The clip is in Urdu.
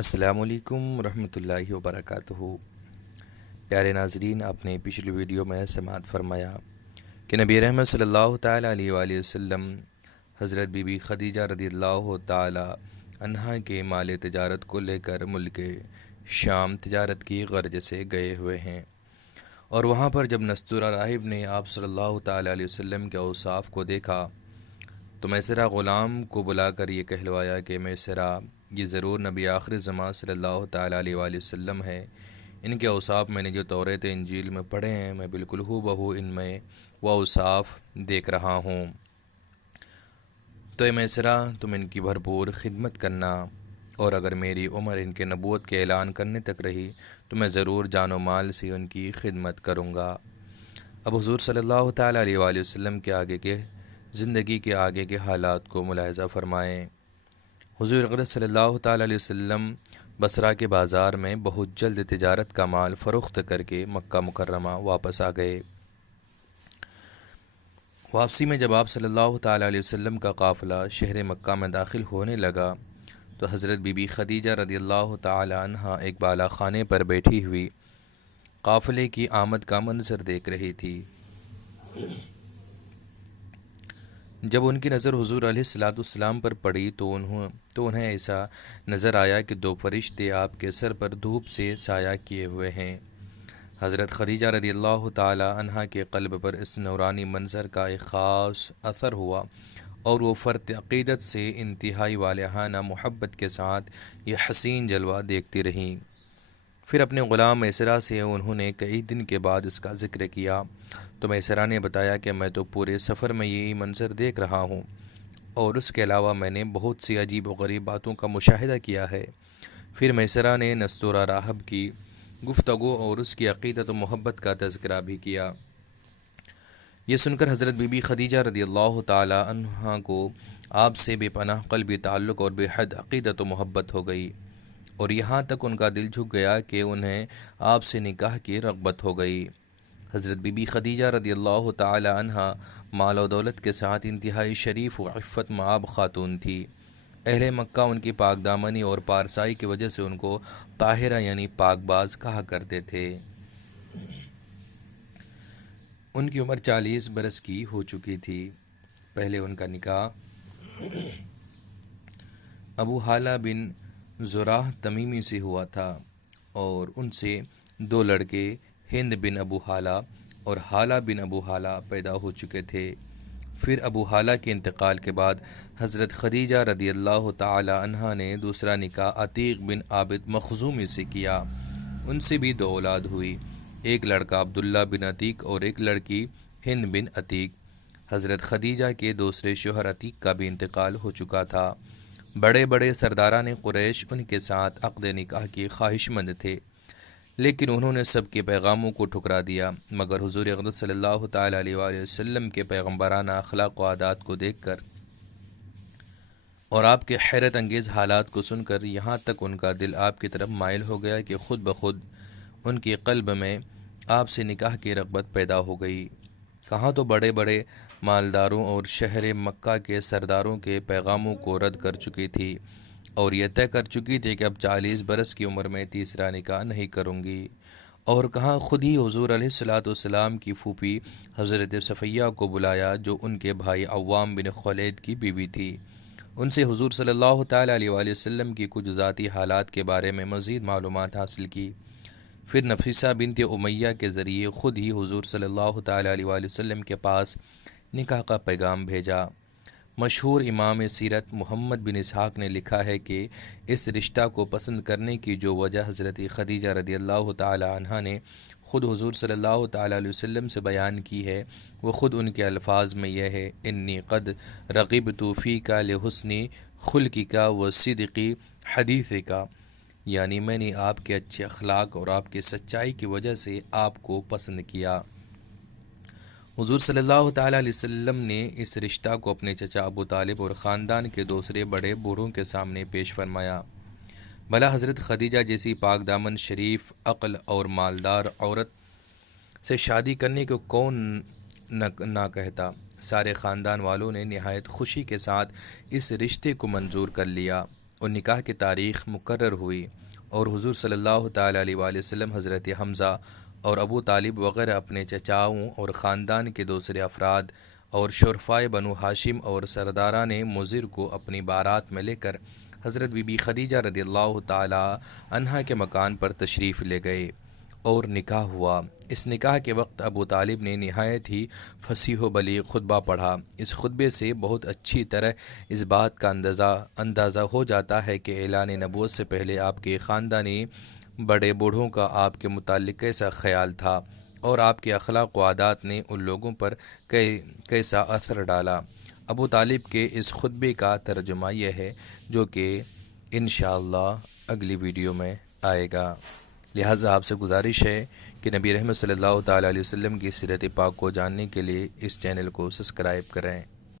السلام علیکم ورحمۃ اللہ وبرکاتہ۔ پیارے ناظرین، آپ نے پچھلی ویڈیو میں سماعت فرمایا کہ نبی رحمت صلی اللہ تعالیٰ علیہ وآلہ وسلم حضرت بی بی خدیجہ رضی اللہ تعالیٰ عنہا کے مال تجارت کو لے کر ملک شام تجارت کی غرض سے گئے ہوئے ہیں، اور وہاں پر جب نستورہ راہب نے آپ صلی اللہ تعالیٰ علیہ وسلم کے اوصاف کو دیکھا تو میسرہ غلام کو بلا کر یہ کہلوایا کہ میسرہ، یہ ضرور نبی آخر زمان صلی اللہ تعالیٰ علیہ وآلہ وسلم ہے۔ ان کے اوصاف میں نے جو توریت انجیل میں پڑھے ہیں، میں بالکل ہو بہو ان میں وہ اوصاف دیکھ رہا ہوں۔ تو اے میسرہ، تم ان کی بھرپور خدمت کرنا، اور اگر میری عمر ان کے نبوت کے اعلان کرنے تک رہی تو میں ضرور جان و مال سے ان کی خدمت کروں گا۔ اب حضور صلی اللہ تعالیٰ علیہ وآلہ وسلم کے آگے کے زندگی کے آگے کے حالات کو ملاحظہ فرمائیں۔ حضور اقدس صلی اللہ تعالیٰ علیہ وسلم بصرہ کے بازار میں بہت جلد تجارت کا مال فروخت کر کے مکہ مکرمہ واپس آ گئے۔ واپسی میں جب آپ صلی اللہ تعالیٰ علیہ وسلم کا قافلہ شہر مکہ میں داخل ہونے لگا تو حضرت بی بی خدیجہ رضی اللہ تعالیٰ عنہا ایک بالا خانے پر بیٹھی ہوئی قافلے کی آمد کا منظر دیکھ رہی تھی۔ جب ان کی نظر حضور علیہ الصلوۃ والسلام پر پڑی تو انہیں ایسا نظر آیا کہ دو فرشتے آپ کے سر پر دھوپ سے سایہ کیے ہوئے ہیں۔ حضرت خدیجہ رضی اللہ تعالی عنہا کے قلب پر اس نورانی منظر کا ایک خاص اثر ہوا، اور وہ فرط عقیدت سے انتہائی والہانہ محبت کے ساتھ یہ حسین جلوہ دیکھتی رہیں۔ پھر اپنے غلام میسرہ سے انہوں نے کئی دن کے بعد اس کا ذکر کیا تو میسرہ نے بتایا کہ میں تو پورے سفر میں یہی منظر دیکھ رہا ہوں، اور اس کے علاوہ میں نے بہت سی عجیب و غریب باتوں کا مشاہدہ کیا ہے۔ پھر میسرہ نے نستورہ راہب کی گفتگو اور اس کی عقیدت و محبت کا تذکرہ بھی کیا۔ یہ سن کر حضرت بی بی خدیجہ رضی اللہ تعالی عنہا کو آپ سے بے پناہ قلبی تعلق اور بے حد عقیدت و محبت ہو گئی، اور یہاں تک ان کا دل جھک گیا کہ انہیں آپ سے نکاح کی رغبت ہو گئی۔ حضرت بی بی خدیجہ رضی اللہ تعالی عنہا مال و دولت کے ساتھ انتہائی شریف و عفت مآب خاتون تھی۔ اہل مکہ ان کی پاک دامنی اور پارسائی کی وجہ سے ان کو طاہرہ یعنی پاک باز کہا کرتے تھے۔ ان کی عمر 40 برس کی ہو چکی تھی۔ پہلے ان کا نکاح ابو حالہ بن زراح تمیمی سے ہوا تھا، اور ان سے دو لڑکے ہند بن ابو حالہ اور حالہ بن ابو حالہ پیدا ہو چکے تھے۔ پھر ابو حالہ کے انتقال کے بعد حضرت خدیجہ رضی اللہ تعالی عنہا نے دوسرا نکاح عتیق بن عابد مخزومی سے کیا۔ ان سے بھی دو اولاد ہوئی، ایک لڑکا عبداللہ بن عتیق اور ایک لڑکی ہند بن عتیق۔ حضرت خدیجہ کے دوسرے شوہر عتیق کا بھی انتقال ہو چکا تھا۔ بڑے بڑے سرداران قریش ان کے ساتھ عقد نکاح کی خواہش مند تھے، لیکن انہوں نے سب کے پیغاموں کو ٹھکرا دیا، مگر حضور اقدس صلی اللہ تعالیٰ علیہ وآلہ وسلم کے پیغمبرانہ اخلاق و عادات کو دیکھ کر اور آپ کے حیرت انگیز حالات کو سن کر یہاں تک ان کا دل آپ کی طرف مائل ہو گیا کہ خود بخود ان کے قلب میں آپ سے نکاح کی رغبت پیدا ہو گئی۔ کہاں تو بڑے بڑے مالداروں اور شہر مکہ کے سرداروں کے پیغاموں کو رد کر چکی تھی، اور یہ طے کر چکی تھی کہ اب 40 برس کی عمر میں تیسرا نکاح نہیں کروں گی، اور کہاں خود ہی حضور علیہ الصلوۃ والسلام کی پھوپھی حضرت صفیہ کو بلایا، جو ان کے بھائی عوام بن خولید کی بیوی تھی۔ ان سے حضور صلی اللہ تعالیٰ علیہ وآلہ وسلم کی کچھ ذاتی حالات کے بارے میں مزید معلومات حاصل کی۔ پھر نفیسہ بنت امیہ کے ذریعے خود ہی حضور صلی اللہ تعالیٰ علیہ وآلہ وسلم کے پاس نکاح کا پیغام بھیجا۔ مشہور امام سیرت محمد بن اسحاق نے لکھا ہے کہ اس رشتہ کو پسند کرنے کی جو وجہ حضرت خدیجہ رضی اللہ تعالی عنہا نے خود حضور صلی اللہ تعالیٰ علیہ وسلم سے بیان کی ہے، وہ خود ان کے الفاظ میں یہ ہے: انی قد رغبت فیک لحسن خلقک و صدق حدیثک، یعنی میں نے آپ کے اچھے اخلاق اور آپ کے سچائی کی وجہ سے آپ کو پسند کیا۔ حضور صلی اللہ تعالیٰ علیہ وسلم نے اس رشتہ کو اپنے چچا ابو طالب اور خاندان کے دوسرے بڑے بوڑھوں کے سامنے پیش فرمایا۔ بھلا حضرت خدیجہ جیسی پاک دامن شریف عقل اور مالدار عورت سے شادی کرنے کو کون نہ کہتا۔ سارے خاندان والوں نے نہایت خوشی کے ساتھ اس رشتے کو منظور کر لیا، اور نکاح کی تاریخ مقرر ہوئی اور حضور صلی اللہ تعالیٰ علیہ وآلہ وسلم حضرت حمزہ اور ابو طالب وغیرہ اپنے چچاؤں اور خاندان کے دوسرے افراد اور شرفائے بنو ہاشم اور سرداران مضر کو اپنی بارات میں لے کر حضرت بی بی خدیجہ رضی اللہ تعالی عنہا کے مکان پر تشریف لے گئے اور نکاح ہوا۔ اس نکاح کے وقت ابو طالب نے نہایت ہی فصیح و بلیغ خطبہ پڑھا۔ اس خطبے سے بہت اچھی طرح اس بات کا اندازہ ہو جاتا ہے کہ اعلان نبوت سے پہلے آپ کے خاندانی بڑے بوڑھوں کا آپ کے متعلق کیسا خیال تھا اور آپ کے اخلاق و عادات نے ان لوگوں پر کیسا اثر ڈالا۔ ابو طالب کے اس خطبے کا ترجمہ یہ ہے جو کہ انشاءاللہ اگلی ویڈیو میں آئے گا۔ لہٰذا آپ سے گزارش ہے کہ نبی رحمت صلی اللہ تعالیٰ علیہ وسلم کی سیرت پاک کو جاننے کے لیے اس چینل کو سبسکرائب کریں۔